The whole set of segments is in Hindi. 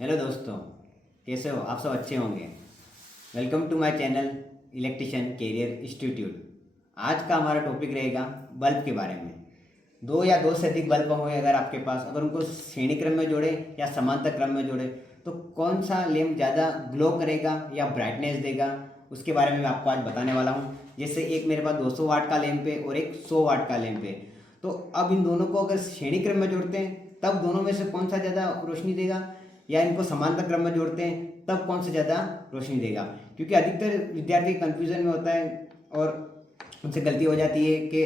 हेलो दोस्तों, कैसे हो आप? सब अच्छे होंगे। Welcome to my channel electrician career institute. आज का हमारा टॉपिक रहेगा बल्ब के बारे में। दो या दो से अधिक बल्ब होंगे अगर आपके पास, अगर उनको श्रेणी क्रम में जोड़े या समांतर क्रम में जोड़े तो कौन सा लैंप ज़्यादा ग्लो करेगा या ब्राइटनेस देगा, उसके बारे में मैं आपको आज बताने वाला हूँ। जैसे एक मेरे पास 200 वाट का लैंप है और एक 100 वाट का लैंप है। तो अब इन दोनों को अगर श्रेणी क्रम में जोड़ते हैं तब दोनों में से कौन सा ज़्यादा रोशनी देगा, या इनको समांतर क्रम में जोड़ते हैं तब कौन सा ज़्यादा रोशनी देगा। क्योंकि अधिकतर विद्यार्थी कन्फ्यूजन में होता है और उनसे गलती हो जाती है कि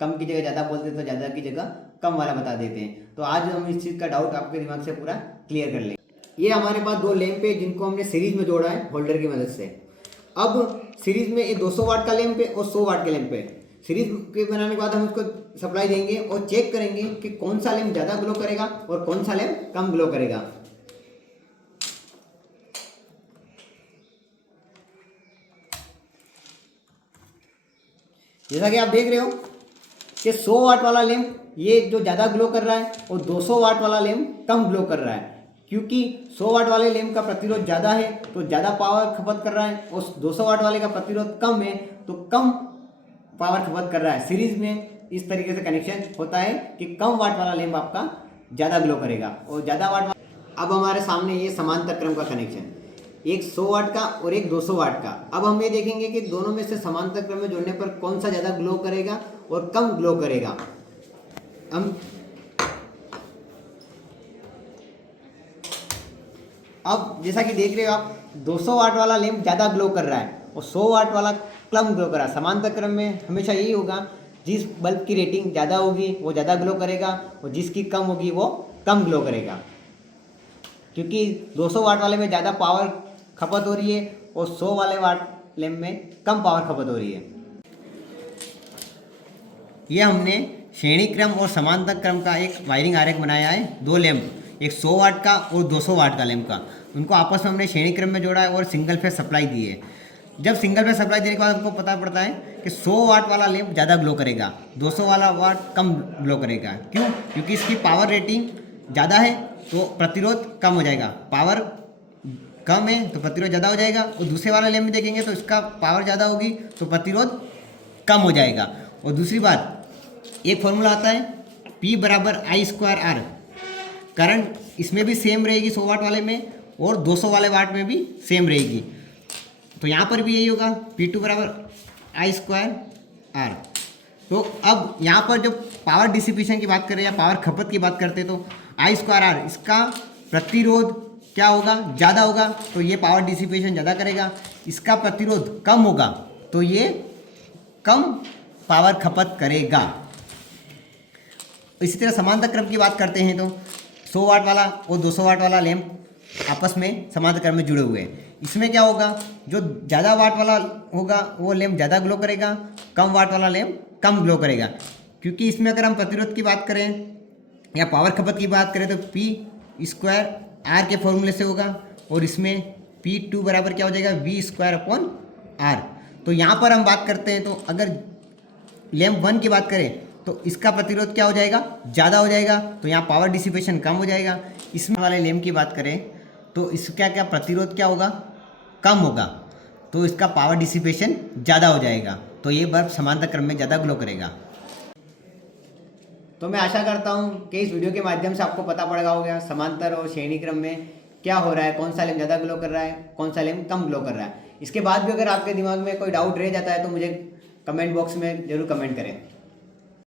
कम की जगह ज़्यादा बोलते हैं तो ज़्यादा की जगह कम वाला बता देते हैं। तो आज हम इस चीज़ का डाउट आपके दिमाग से पूरा क्लियर कर लेंगे। ये हमारे पास दो लैंप है जिनको हमने सीरीज में जोड़ा है होल्डर की मदद से। अब सीरीज में ये 200 वाट का लैंप है और 100 वाट का लैंप है। सीरीज के बनाने के बाद हम उसको सप्लाई देंगे और चेक करेंगे कि कौन सा लैंप ज़्यादा ग्लो करेगा और कौन सा लैंप कम ग्लो करेगा। जैसा कि आप देख रहे हो कि 100 वाट वाला लैंप ये जो ज़्यादा ग्लो कर रहा है और 200 वाट वाला लैंप कम ग्लो कर रहा है। क्योंकि 100 वाट वाले लैंप का प्रतिरोध ज़्यादा है तो ज़्यादा पावर खपत कर रहा है, और 200 वाट वाले का प्रतिरोध कम है तो कम पावर खपत कर रहा है। सीरीज में इस तरीके से कनेक्शन होता है कि कम वाट वाला लैंप आपका ज़्यादा ग्लो करेगा और ज़्यादा वाट। अब हमारे सामने ये समांतर क्रम का कनेक्शन, एक 100 वाट का और एक 200 वाट का। अब हम ये देखेंगे कि दोनों में से समांतर क्रम में जोड़ने पर कौन सा ज़्यादा ग्लो करेगा और कम ग्लो करेगा। हम अब जैसा कि देख रहे हो आप, 200 वाट वाला लैंप ज़्यादा ग्लो कर रहा है और 100 वाट वाला कम ग्लो कर रहा है। समांतर क्रम में हमेशा यही होगा, जिस बल्ब की रेटिंग ज़्यादा होगी वो ज़्यादा ग्लो करेगा और जिसकी कम होगी वो कम ग्लो करेगा। क्योंकि 200 वाट वाले में ज़्यादा पावर खपत हो रही है और 100 वाले वाट लैंप में कम पावर खपत हो रही है। ये हमने श्रेणी क्रम और समांतर क्रम का एक वायरिंग आरेख बनाया है। दो लैंप, एक 100 वाट का और 200 वाट का लैंप का, उनको आपस में हमने श्रेणी क्रम में जोड़ा है और सिंगल फेज सप्लाई दी है। जब सिंगल फेज सप्लाई देने के बाद हमको पता पड़ता है कि 100 वाट वाला लैंप ज़्यादा ग्लो करेगा, 200 वाला वाट कम ग्लो करेगा। क्यों? क्योंकि इसकी पावर रेटिंग ज़्यादा है तो प्रतिरोध कम हो जाएगा, पावर कम है तो प्रतिरोध ज़्यादा हो जाएगा। और दूसरे वाला लैंप में देखेंगे तो इसका पावर ज़्यादा होगी तो प्रतिरोध कम हो जाएगा। और दूसरी बात, एक फॉर्मूला आता है P बराबर I²R। करंट इसमें भी सेम रहेगी 100 वाट वाले में और 200 वाले वाट में भी सेम रहेगी। तो यहाँ पर भी यही होगा, P2 बराबर I²R। तो अब यहाँ पर जो पावर डिसिपेशन की बात करें या पावर खपत की बात करते हैं तो I²R, इसका प्रतिरोध क्या होगा? ज़्यादा होगा तो ये पावर डिसिपेशन ज़्यादा करेगा। इसका प्रतिरोध कम होगा तो ये कम पावर खपत करेगा। इसी तरह समांतर क्रम की बात करते हैं तो 100 वाट वाला और 200 वाट वाला लैंप आपस में समांतर क्रम में जुड़े हुए हैं। इसमें क्या होगा, जो ज़्यादा वाट वाला होगा वो लैंप ज़्यादा ग्लो करेगा, कम वाट वाला लैंप कम ग्लो करेगा। क्योंकि इसमें अगर हम प्रतिरोध की बात करें या पावर खपत की बात करें तो P²R के फॉर्मूले से होगा, और इसमें P2 बराबर क्या हो जाएगा, V²/R। तो यहाँ पर हम बात करते हैं तो अगर लैंप 1 की बात करें तो इसका प्रतिरोध क्या हो जाएगा, ज़्यादा हो जाएगा तो यहाँ पावर डिसिपेशन कम हो जाएगा। इसमें वाले लैंप की बात करें तो इसका क्या प्रतिरोध क्या होगा, कम होगा तो इसका पावर डिसिपेशन ज़्यादा हो जाएगा। तो ये बल्ब समांतर क्रम में ज़्यादा ग्लो करेगा। तो मैं आशा करता हूँ कि इस वीडियो के माध्यम से आपको पता पड़ गया होगा समांतर और श्रेणी क्रम में क्या हो रहा है, कौन सा लैंप ज़्यादा ग्लो कर रहा है, कौन सा लैंप कम ग्लो कर रहा है। इसके बाद भी अगर आपके दिमाग में कोई डाउट रह जाता है तो मुझे कमेंट बॉक्स में ज़रूर कमेंट करें।